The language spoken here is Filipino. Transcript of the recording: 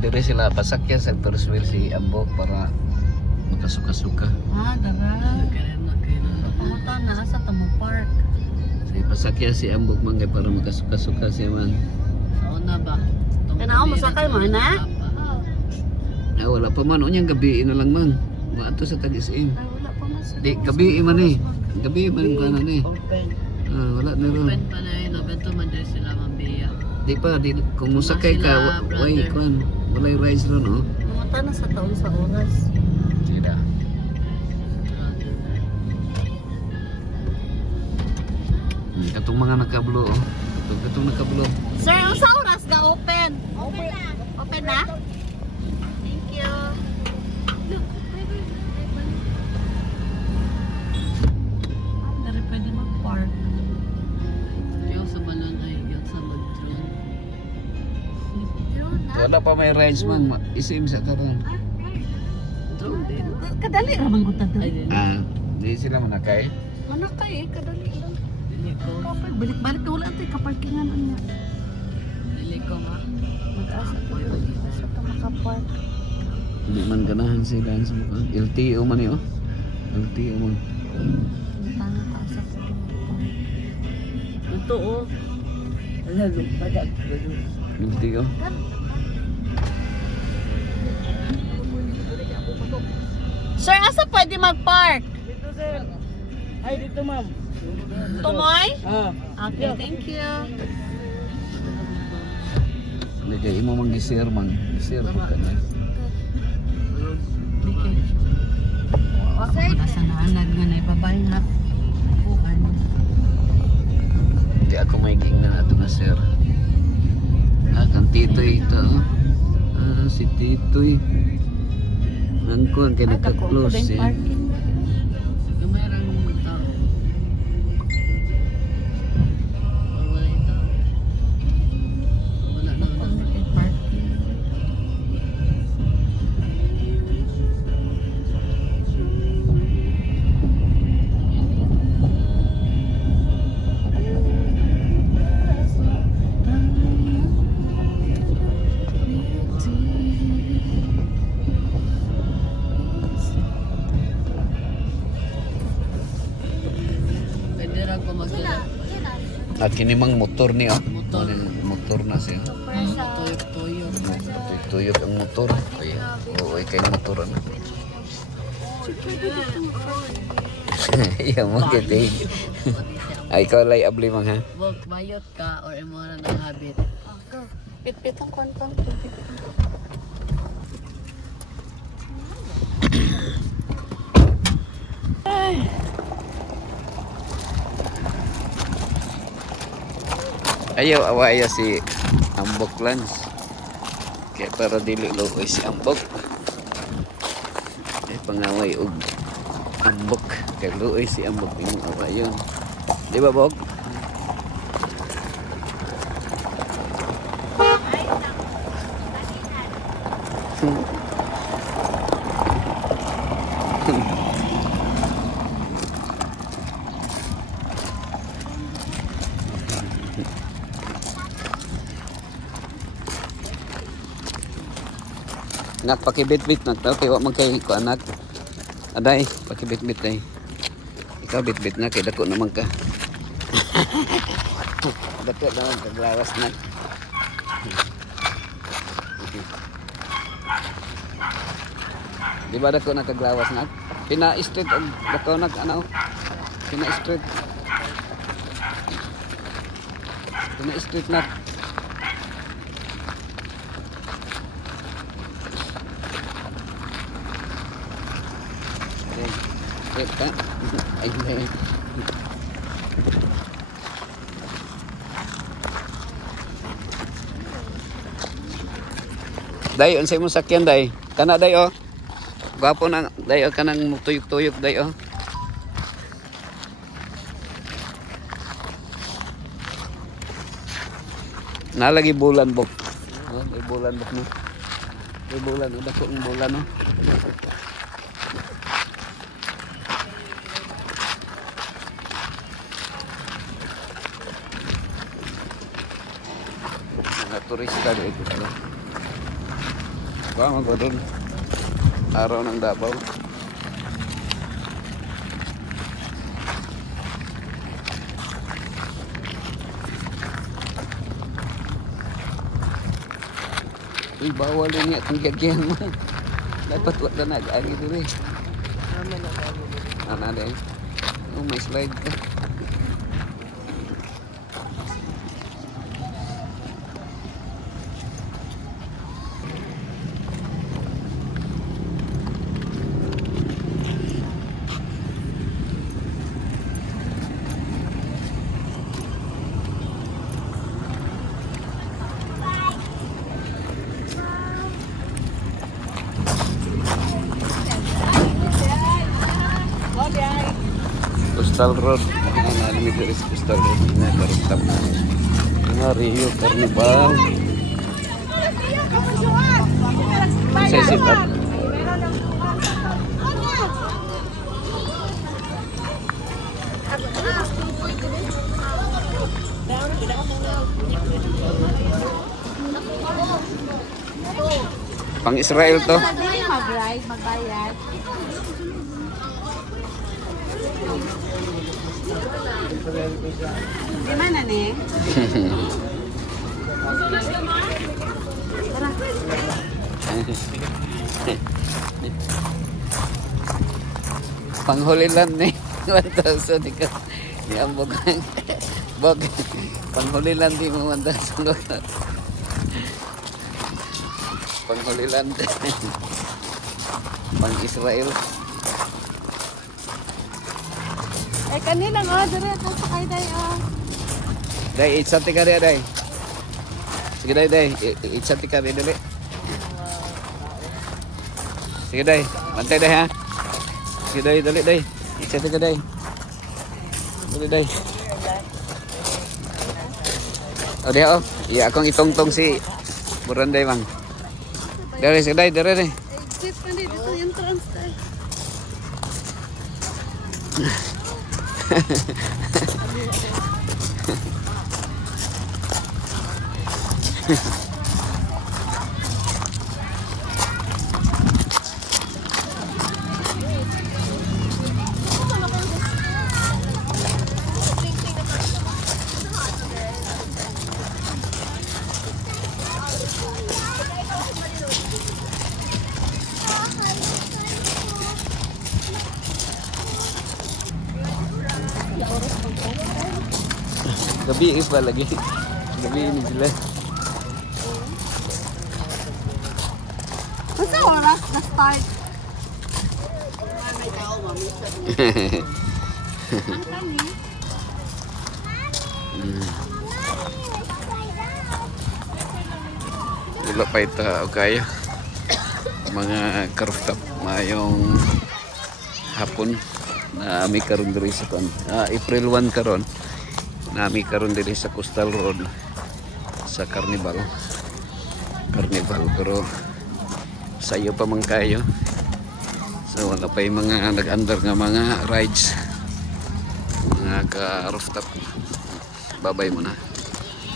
Dire sila pasakyan sa Ferris wheel si Ambok para makasuka-suka. Dara. Pamunta na sa Tamo Park. Si pasakyan si Ambok man kay para makasuka-suka siya man. Sauna ba? Kana ako masakay mo na? Wala pa man unyang gabi na lang man. Maato sa Tag-Isim. Wala pa mas. Di gabi man eh. Gabi man kanan eh. Open. Wala na ron. Open pa na yun. Nabento man din sila mabiya. Di pa, kung musakay ka, way, kwan, walay rides ron, oh. Pamunta na sa taon sa oras. Tidak. Katong mga nakablo, oh. Katong nakablo. Sir, ang sa oras ka open? Open na? Thank you. Dari pwede mag-park. Yung sa balon ay yung sa mag-drone. Wala pa may rides man, isim sa karon. Drone din. Kadali ramang ko tado. Ay, din. Di sila manakay. Manakay kadali lang. Dili ko. Kapag balik-balik na wala ito kaparkingan niya. Dili ko nga. Mag-asa ko sa makapark. Hindi man ganahan sila sa mukha. LTO man eh, oh. LTO man. Tanga ka sa Ito oh. Lalo, padag. LTO. Sir, asa pwede mag-park? Dito sir. Ay, dito ma'am. Tumoy? Okay, thank you. Hindi kayo imo mang gisir man. Gisir po ka na. Nasa naanad nga na ibabay nga. Hindi ako may na ato na sir. Kang Titoy ito, oh. Si Titoy. Ang kuhan kaya nagka-close eh. Gamay lang ng tao. Or wala yung tao. Wala na wala. Pwede rin ko magdala. At kinimang motor niya. Motor. Motor na siya. Tuyok-tuyok. Tuyok ang motor. Oo, kay motor na. Iya mo gete. Ay ko lay abli mang ha. Wag mayot ka or imo na ng habit. Pit-pit ang kontong. Ayaw awaya si Ambok Lance. Kaya para dili luoy si Ambok. Ay pangaway og Ambok. Kaya luoy si Ambok yung awayon. Di ba, Bog? Nak pakibit-bit nak tao kay wa man kay ko anak. Aday, pakibit-bit day. Ikaw bit-bit na kay dako naman ka. Dako naman ka glawas na. Di ba dako na kaglawas na? Pina street og dako nag ano? Pina street. Pina street na. Ay, ay. Day, unsay mo sakyan day? Kana day oh. Gwapo na day oh, kanang tuyok-tuyok day oh. Nalagi bulan bok. Oh, may bulan bok no. May bulan, udah ko ang bulan no. Mga turista dito. Baka ba doon? Araw ng Davao. Uy, bawal yun nga kung gagyan mo. Dapat wag na nag-agi doon eh. Ano na eh. Oh, may slide ka. Coastal Road. Alam mo dito Coastal Road. Nakarutap na. Nga Rio Carnival. Sa sit up. Pang Israel to. Mag-ride, magbayad. Di mana nih? Panghulilan ni 1,000 ikaw. Niambog. Bog. Panghulilan di mo 1,000. Panghulilan. Pang Israel. Eh kanina nga, dire ito sakay tayo. Day, itsati ka rin, day. Sige, day. Itsati ka rin, dali. Sige, day. Bantay, day, ha? Sige, day, dali, day. Itsati ka, day. Dali, day. O, di, oh. Iya, akong itong-tong si Buranday, mang. Dari, sige, day, dari. Exit ka dito, entrance tayo. Gabi pa lagi. Gabi ini sila. Masa oras na start? Ang kami. Wala pa ito, okay. Mga karooftop, mayong hapon na may karon diri sa April 1 karon. Nami karon diri sa Coastal Road sa Carnival pero sayo pa man kayo, so wala pa yung mga nag-under nga mga rides, mga ka rooftop. Babay mo na.